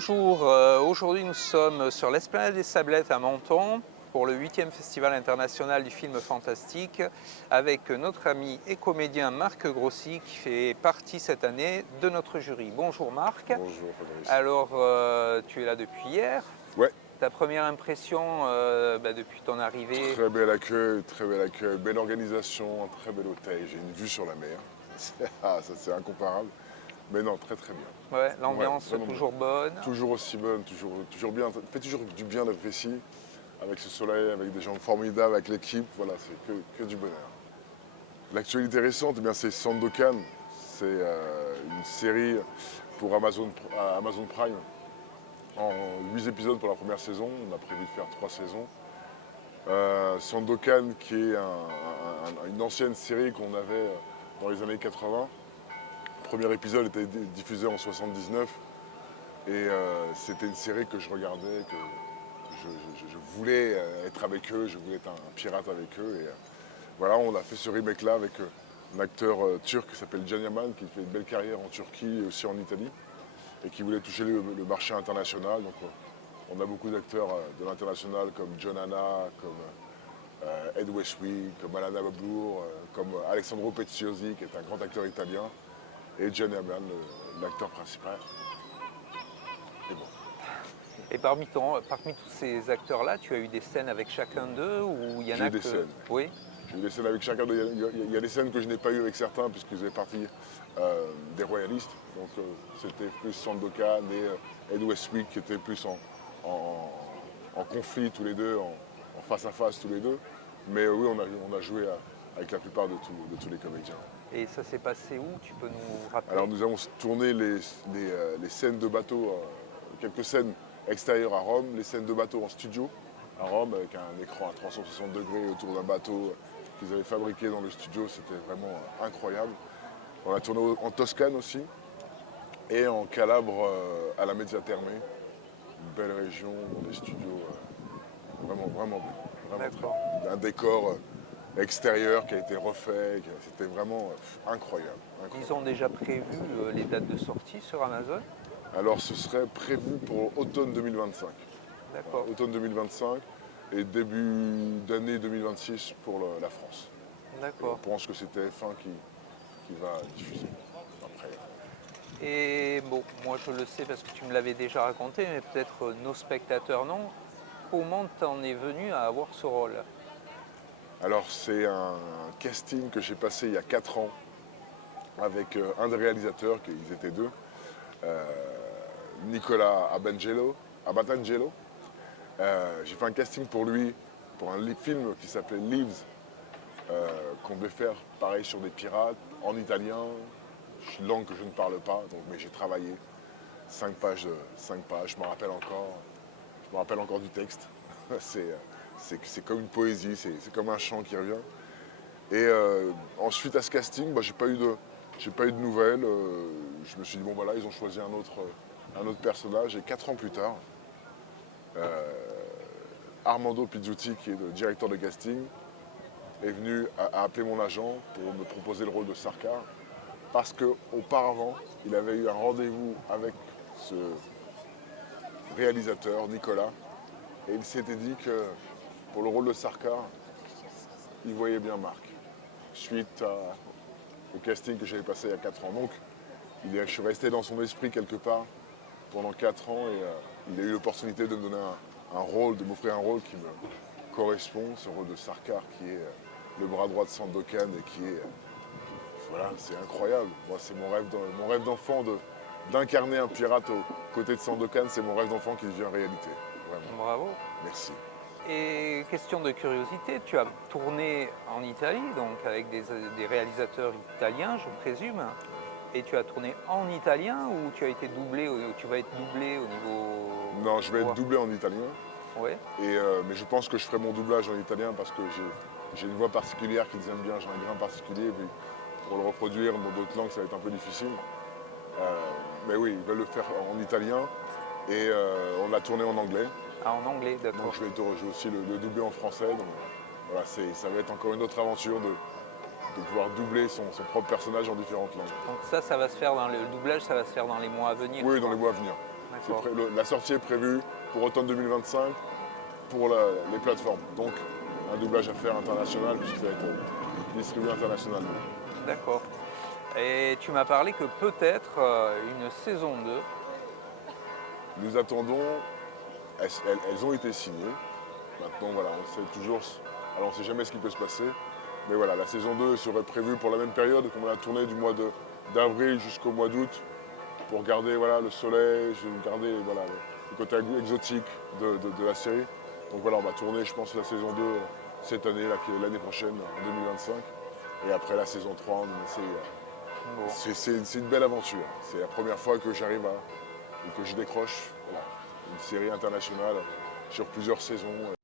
Bonjour, aujourd'hui nous sommes sur l'Esplanade des Sablettes à Menton pour le 8e Festival international du film fantastique avec notre ami et comédien Marc Grossi qui fait partie cette année de notre jury. Bonjour Marc. Bonjour Fabrice. Alors tu es là depuis hier. Ouais, Ta première impression depuis ton arrivée? très bel accueil, belle organisation, un très bel hôtel, j'ai une vue sur la mer. Ça c'est incomparable. Mais non, très très bien. Ouais, Ouais, l'ambiance vraiment toujours bonne. bien. Toujours aussi bonne, toujours bien. Ça fait toujours du bien d'être ici, avec ce soleil, avec des gens formidables, avec l'équipe. Voilà, c'est que du bonheur. L'actualité récente, eh bien, c'est Sandokan. C'est une série pour Amazon Prime en 8 épisodes pour la première saison. On a prévu de faire 3 saisons. Sandokan, qui est une ancienne série qu'on avait dans les années 80. Le premier épisode était diffusé en 79 et c'était une série que je regardais, que je voulais être avec eux, je voulais être un pirate avec eux. Et voilà, on a fait ce remake-là avec un acteur turc qui s'appelle Can Yaman, qui fait une belle carrière en Turquie et aussi en Italie et qui voulait toucher le marché international. Donc, on a beaucoup d'acteurs de l'international comme John Hanna, comme Ed Westwick, comme Alana Babour, comme Alessandro Pezziosi, qui est un grand acteur italien, et Can Yaman, l'acteur principal. Et bon. Et parmi tous ces acteurs-là, tu as eu des scènes avec chacun d'eux ou il y en J'ai a eu des que... scènes. Oui. J'ai eu des scènes avec chacun. Il y a des scènes que je n'ai pas eues avec certains, puisqu'ils faisaient partie des royalistes. Donc c'était plus Sandokan et Ed Westwick qui étaient plus en conflit tous les deux, en face à face tous les deux. Mais oui, on a joué avec la plupart de tous les comédiens. Et ça s'est passé où? Tu peux nous rappeler? Alors nous avons tourné les scènes de bateau, quelques scènes extérieures à Rome, les scènes de bateau en studio à Rome, avec un écran à 360 degrés autour d'un bateau qu'ils avaient fabriqué dans le studio, c'était vraiment incroyable. On a tourné en Toscane aussi, et en Calabre à la Mezzia Terme, une belle région, dans des studios vraiment beaux. D'accord. Un décor extérieur qui a été refait, c'était vraiment incroyable. Ils ont déjà prévu les dates de sortie sur Amazon? Alors ce serait prévu pour automne 2025. D'accord. Automne 2025 et début d'année 2026 pour la France. Et on D'accord. pense que c'est TF1 qui va diffuser après. Et bon, moi je le sais parce que tu me l'avais déjà raconté, mais peut-être nos spectateurs non. Comment t'en es venu à avoir ce rôle? Alors c'est un casting que j'ai passé il y a 4 ans avec un des réalisateurs, ils étaient deux, Nicolas Abatangelo. J'ai fait un casting pour lui, pour un film qui s'appelait Leaves, qu'on devait faire pareil sur des pirates, en italien, une langue que je ne parle pas, donc, mais j'ai travaillé 5 pages, je me rappelle encore du texte. C'est comme une poésie, c'est comme un chant qui revient. Et ensuite à ce casting, j'ai pas eu de nouvelles. Je me suis dit bon voilà, ils ont choisi un autre personnage. Et 4 ans plus tard, Armando Pizzuti, qui est le directeur de casting, est venu à appeler mon agent pour me proposer le rôle de Sarkar. Parce qu'auparavant, il avait eu un rendez-vous avec ce réalisateur, Nicolas, et il s'était dit que pour le rôle de Sarkar, il voyait bien Marc, suite au casting que j'avais passé il y a 4 ans. Donc, je suis resté dans son esprit quelque part pendant 4 ans et il a eu l'opportunité de me donner un rôle, de m'offrir un rôle qui me correspond, ce rôle de Sarkar qui est le bras droit de Sandokan et qui est... Voilà, c'est incroyable. Moi, c'est mon rêve d'enfant d'incarner un pirate aux côtés de Sandokan, c'est mon rêve d'enfant qui devient réalité. Vraiment. Bravo. Merci. Et question de curiosité, tu as tourné en Italie, donc avec des réalisateurs italiens, je présume, et tu as tourné en italien ou tu as été doublé, tu vas être doublé au niveau Non, je vais être voix? doublé en italien, Ouais, mais je pense que je ferai mon doublage en italien parce que j'ai une voix particulière qu'ils aiment bien, j'ai un grain particulier, et puis pour le reproduire dans d'autres langues, ça va être un peu difficile. Mais oui, ils veulent le faire en italien et on l'a tourné en anglais. ah, en anglais, Donc d'accord. je vais aussi le doubler en français. Donc voilà, ça va être encore une autre aventure de pouvoir doubler son propre personnage en différentes langues. Donc ça va se faire le doublage, ça va se faire dans les mois à venir. Oui, dans quoi. les mois à venir. D'accord. La sortie est prévue pour automne 2025 pour les plateformes. Donc un doublage à faire international puisqu'il va être distribué internationalement. D'accord. Et tu m'as parlé que peut-être une saison 2. Nous attendons, elles ont été signées. Maintenant voilà, on sait toujours, alors on ne sait jamais ce qui peut se passer. Mais voilà, la saison 2 serait prévue pour la même période, comme on a tourné du mois d'avril jusqu'au mois d'août, pour garder voilà, le soleil, garder voilà, le côté exotique de la série. Donc voilà, on va tourner, je pense, la saison 2 cette année, l'année prochaine, en 2025. Et après la saison 3, en 2026. Bon. C'est une belle aventure. C'est la première fois que j'arrive et que je décroche voilà, une série internationale sur plusieurs saisons.